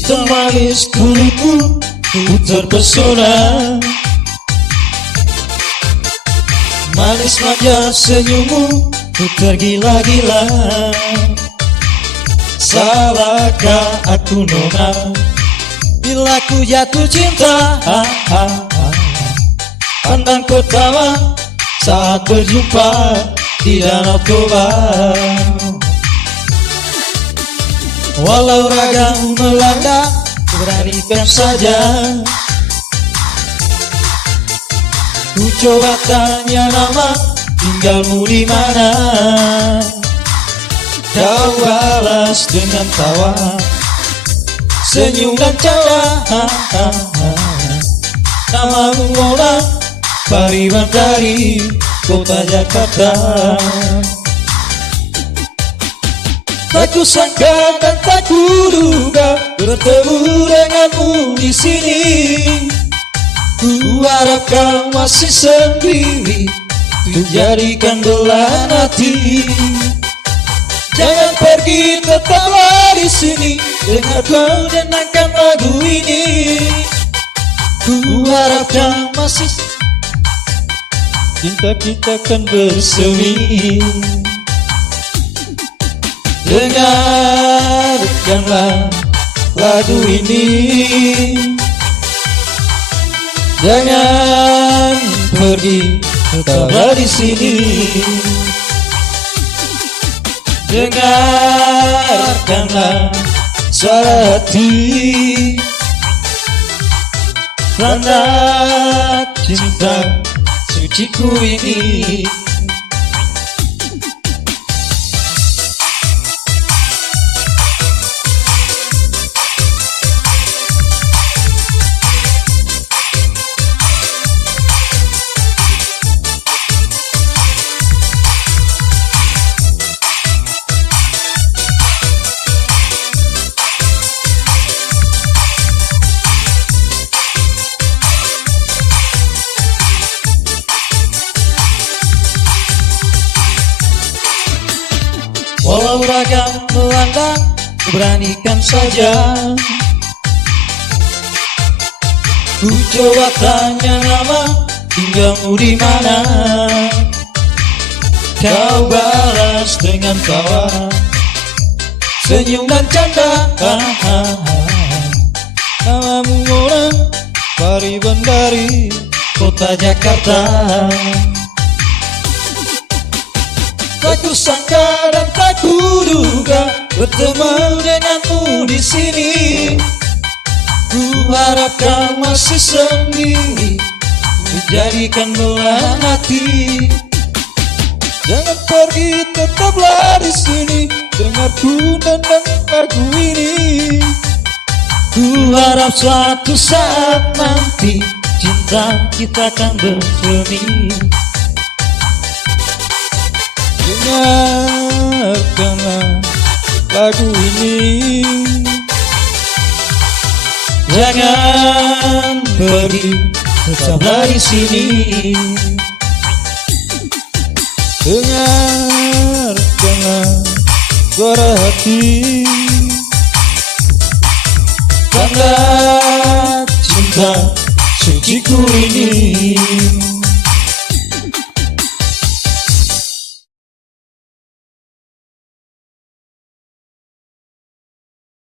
Hitam manis kulitmu, ku terpesona. Manis manja senyummu, ku tergila-gila. Salahkah aku nona bila ku jatuh cinta? Pandang pertama saat berjumpa di Danau Toba. Walau ragamu melanda, beranikan saja. Ku coba tanya nama, tinggalmu di mana? Kau balas dengan tawa, senyum dan canda. Namamu Mona Paribandari, kota Jakarta. Tak kusangka dan tak kuduga bertemu denganmu di sini. Ku harap kau masih sendiri, ku jadikan belahan hati. Jangan pergi, tetaplah di sini, dengar kau denangkan lagu ini. Ku harap kau masih, cinta kita kan bersemi. Dengarkanlah lagu ini, jangan pergi, tetaplah di sini. Dengarkanlah suara hati, tanda cinta suciku ini. Walau ragam melanda, beranikan saja. Ku coba tanya nama, tinggalmu di mana? Kau balas dengan tawa, senyum dan canda. Namamu Mona Paribandari, kota Jakarta. Tak kusangka dan tak kuduga bertemu denganmu di sini. Ku harap kau masih sendiri, ku jadikan belahan hati. Jangan pergi, tetaplah di sini, dengar ku nendang lagu ini. Ku harap suatu saat nanti cinta kita akan bersemi. Dengarkanlah lagu ini, jangan pergi, tetaplah di sini. Dengarkanlah suara hati, tanda cinta suciku ini.